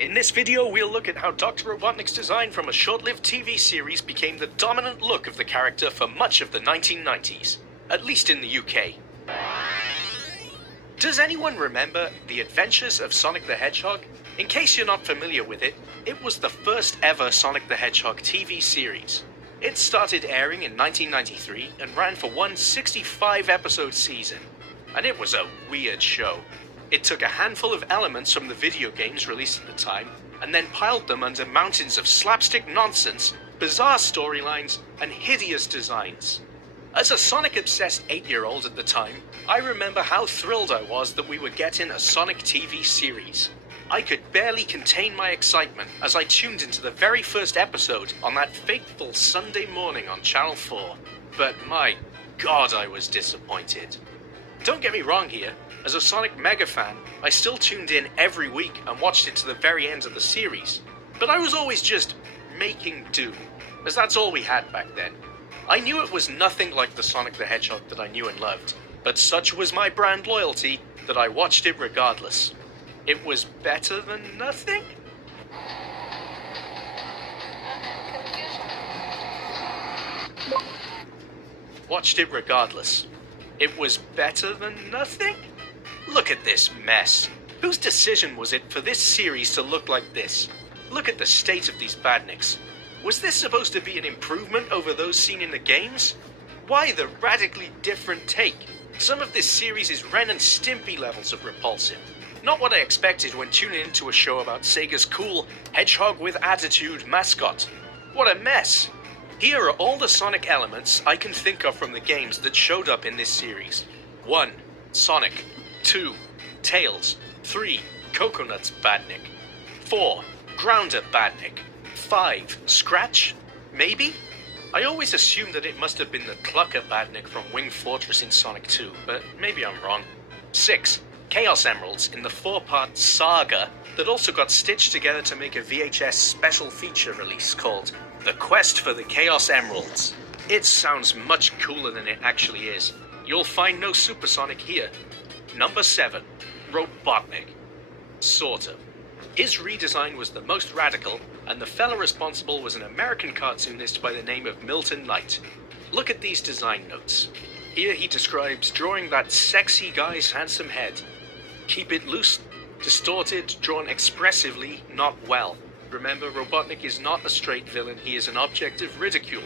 In this video, we'll look at how Dr. Robotnik's design from a short-lived TV series became the dominant look of the character for much of the 1990s, at least in the UK. Does anyone remember The Adventures of Sonic the Hedgehog? In case you're not familiar with it, it was the first ever Sonic the Hedgehog TV series. It started airing in 1993 and ran for one 65-episode season. And it was a weird show. It took a handful of elements from the video games released at the time, and then piled them under mountains of slapstick nonsense, bizarre storylines, and hideous designs. As a Sonic-obsessed 8-year-old at the time, I remember how thrilled I was that we were getting a Sonic TV series. I could barely contain my excitement as I tuned into the very first episode on that fateful Sunday morning on Channel 4. But my God, I was disappointed. Don't get me wrong here, as a Sonic mega fan, I still tuned in every week and watched it to the very end of the series. But I was always just making do, as that's all we had back then. I knew it was nothing like the Sonic the Hedgehog that I knew and loved, but such was my brand loyalty that I watched it regardless. It was better than nothing? Watched it regardless. It was better than nothing? Look at this mess. Whose decision was it for this series to look like this? Look at the state of these badniks. Was this supposed to be an improvement over those seen in the games? Why the radically different take? Some of this series is Ren and Stimpy levels of repulsive. Not what I expected when tuning into a show about Sega's cool, hedgehog with attitude mascot. What a mess! Here are all the Sonic elements I can think of from the games that showed up in this series. 1. Sonic. 2. Tails. 3. Coconuts Badnik. 4. Grounder Badnik. 5. Scratch? Maybe? I always assumed that it must have been the Clucker Badnik from Wing Fortress in Sonic 2, but maybe I'm wrong. 6. Chaos Emeralds in the 4-part Saga that also got stitched together to make a VHS special feature release called The Quest for the Chaos Emeralds. It sounds much cooler than it actually is. You'll find no Supersonic here. Number 7. Robotnik. Sort of. His redesign was the most radical, and the fella responsible was an American cartoonist by the name of Milton Knight. Look at these design notes. Here he describes drawing that sexy guy's handsome head. Keep it loose, distorted, drawn expressively, not well. Remember, Robotnik is not a straight villain, he is an object of ridicule.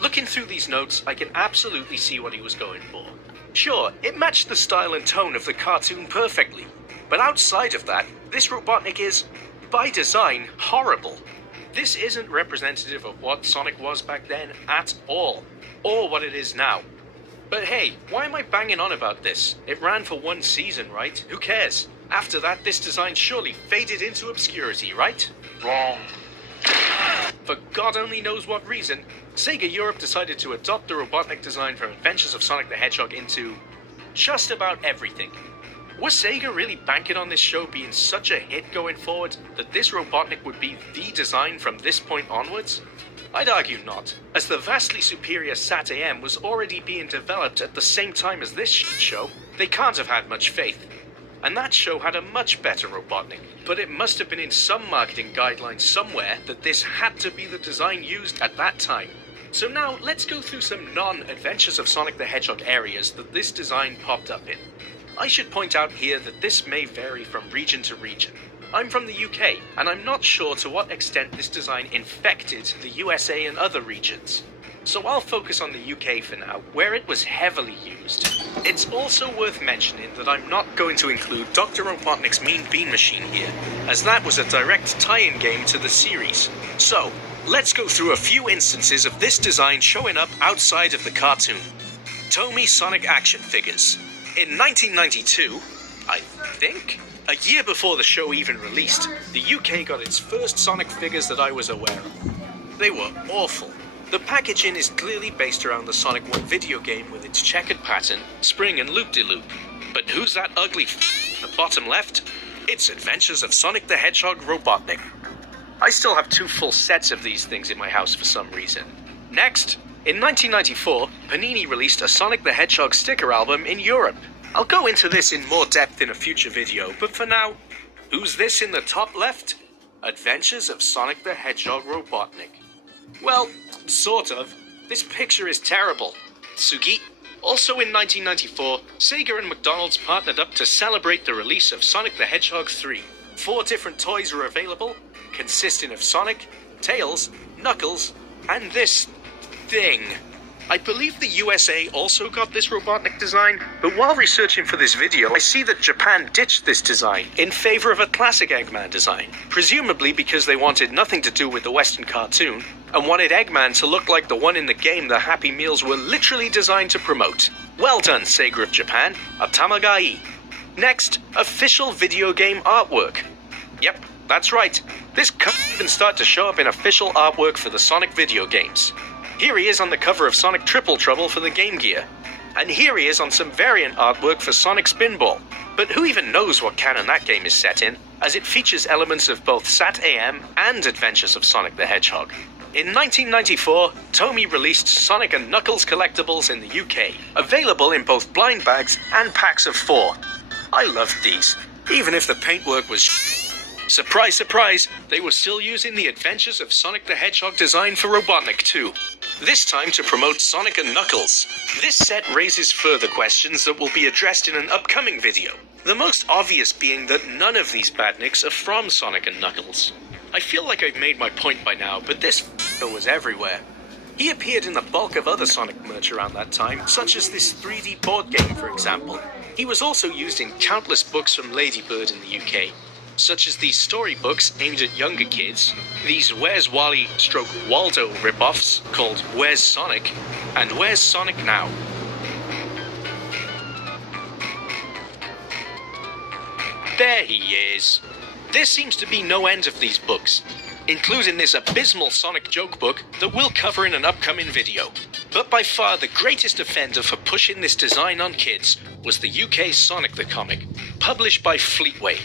Looking through these notes, I can absolutely see what he was going for. Sure, it matched the style and tone of the cartoon perfectly, but outside of that, this Robotnik is, by design, horrible. This isn't representative of what Sonic was back then at all, or what it is now. But hey, why am I banging on about this? It ran for one season, right? Who cares? After that, this design surely faded into obscurity, right? Wrong. For God only knows what reason, Sega Europe decided to adopt the Robotnik design from Adventures of Sonic the Hedgehog into just about everything. Was Sega really banking on this show being such a hit going forward that this Robotnik would be the design from this point onwards? I'd argue not, as the vastly superior SAT-AM was already being developed at the same time as this show. They can't have had much faith. And that show had a much better Robotnik, but it must have been in some marketing guidelines somewhere that this had to be the design used at that time. So now, let's go through some non-Adventures of Sonic the Hedgehog areas that this design popped up in. I should point out here that this may vary from region to region. I'm from the UK, and I'm not sure to what extent this design infected the USA and other regions. So I'll focus on the UK for now, where it was heavily used. It's also worth mentioning that I'm not going to include Dr. Robotnik's Mean Bean Machine here, as that was a direct tie-in game to the series. So, let's go through a few instances of this design showing up outside of the cartoon. Tomy Sonic action figures. In 1992, I think, a year before the show even released, the UK got its first Sonic figures that I was aware of. They were awful. The packaging is clearly based around the Sonic 1 video game with its checkered pattern, spring and loop-de-loop. But who's that ugly in the bottom left? It's Adventures of Sonic the Hedgehog Robotnik. I still have 2 full sets of these things in my house for some reason. Next, in 1994, Panini released a Sonic the Hedgehog sticker album in Europe. I'll go into this in more depth in a future video, but for now, who's this in the top left? Adventures of Sonic the Hedgehog Robotnik. Well, sort of. This picture is terrible. Sugi. Also in 1994, Sega and McDonald's partnered up to celebrate the release of Sonic the Hedgehog 3. 4 different toys were available, consisting of Sonic, Tails, Knuckles, and this thing. I believe the USA also got this Robotnik design, but while researching for this video, I see that Japan ditched this design in favor of a classic Eggman design, presumably because they wanted nothing to do with the Western cartoon, and wanted Eggman to look like the one in the game the Happy Meals were literally designed to promote. Well done, Sega of Japan. Atamagai. Next, official video game artwork. Yep, that's right. This could even start to show up in official artwork for the Sonic video games. Here he is on the cover of Sonic Triple Trouble for the Game Gear. And here he is on some variant artwork for Sonic Spinball. But who even knows what canon that game is set in, as it features elements of both SAT-AM and Adventures of Sonic the Hedgehog. In 1994, Tomy released Sonic and Knuckles collectibles in the UK, available in both blind bags and packs of 4. I loved these, even if the paintwork was Surprise, surprise, they were still using the Adventures of Sonic the Hedgehog design for Robotnik 2. This time to promote Sonic and Knuckles. This set raises further questions that will be addressed in an upcoming video. The most obvious being that none of these badniks are from Sonic and Knuckles. I feel like I've made my point by now, but this was everywhere. He appeared in the bulk of other Sonic merch around that time, such as this 3D board game, for example. He was also used in countless books from Ladybird in the UK, such as these storybooks aimed at younger kids, these Where's Wally / Waldo ripoffs called Where's Sonic, and Where's Sonic Now? There he is. There seems to be no end of these books, including this abysmal Sonic joke book that we'll cover in an upcoming video. But by far the greatest offender for pushing this design on kids was the UK Sonic the Comic, published by Fleetway.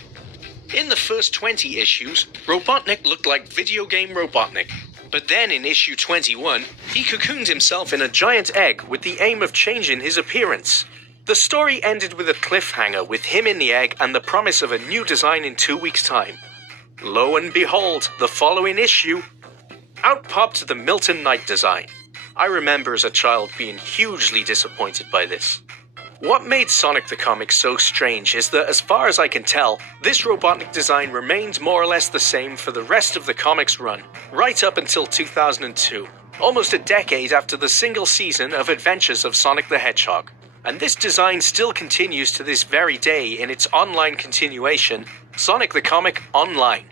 In the first 20 issues, Robotnik looked like video game Robotnik. But then in issue 21, he cocooned himself in a giant egg with the aim of changing his appearance. The story ended with a cliffhanger with him in the egg and the promise of a new design in 2 weeks' time. Lo and behold, the following issue, out popped the Milton Knight design. I remember as a child being hugely disappointed by this. What made Sonic the Comic so strange is that, as far as I can tell, this Robotnik design remained more or less the same for the rest of the comic's run, right up until 2002, almost a decade after the single season of Adventures of Sonic the Hedgehog. And this design still continues to this very day in its online continuation, Sonic the Comic Online.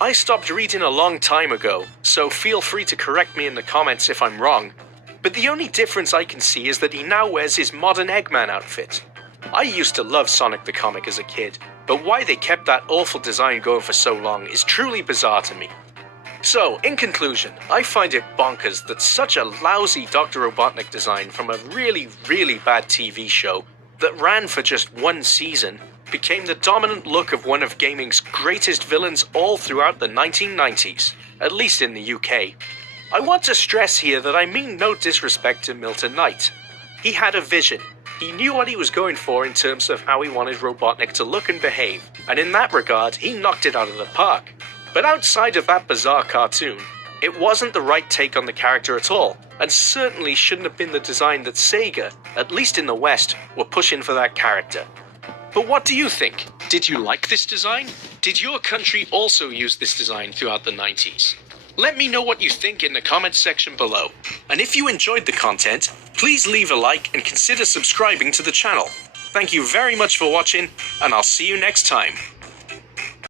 I stopped reading a long time ago, so feel free to correct me in the comments if I'm wrong. But the only difference I can see is that he now wears his modern Eggman outfit. I used to love Sonic the Comic as a kid, but why they kept that awful design going for so long is truly bizarre to me. So, in conclusion, I find it bonkers that such a lousy Dr. Robotnik design from a really, really bad TV show that ran for just 1 season became the dominant look of one of gaming's greatest villains all throughout the 1990s, at least in the UK. I want to stress here that I mean no disrespect to Milton Knight. He had a vision. He knew what he was going for in terms of how he wanted Robotnik to look and behave, and in that regard, he knocked it out of the park. But outside of that bizarre cartoon, it wasn't the right take on the character at all, and certainly shouldn't have been the design that Sega, at least in the West, were pushing for that character. But what do you think? Did you like this design? Did your country also use this design throughout the 90s? Let me know what you think in the comments section below. And if you enjoyed the content, please leave a like and consider subscribing to the channel. Thank you very much for watching, and I'll see you next time.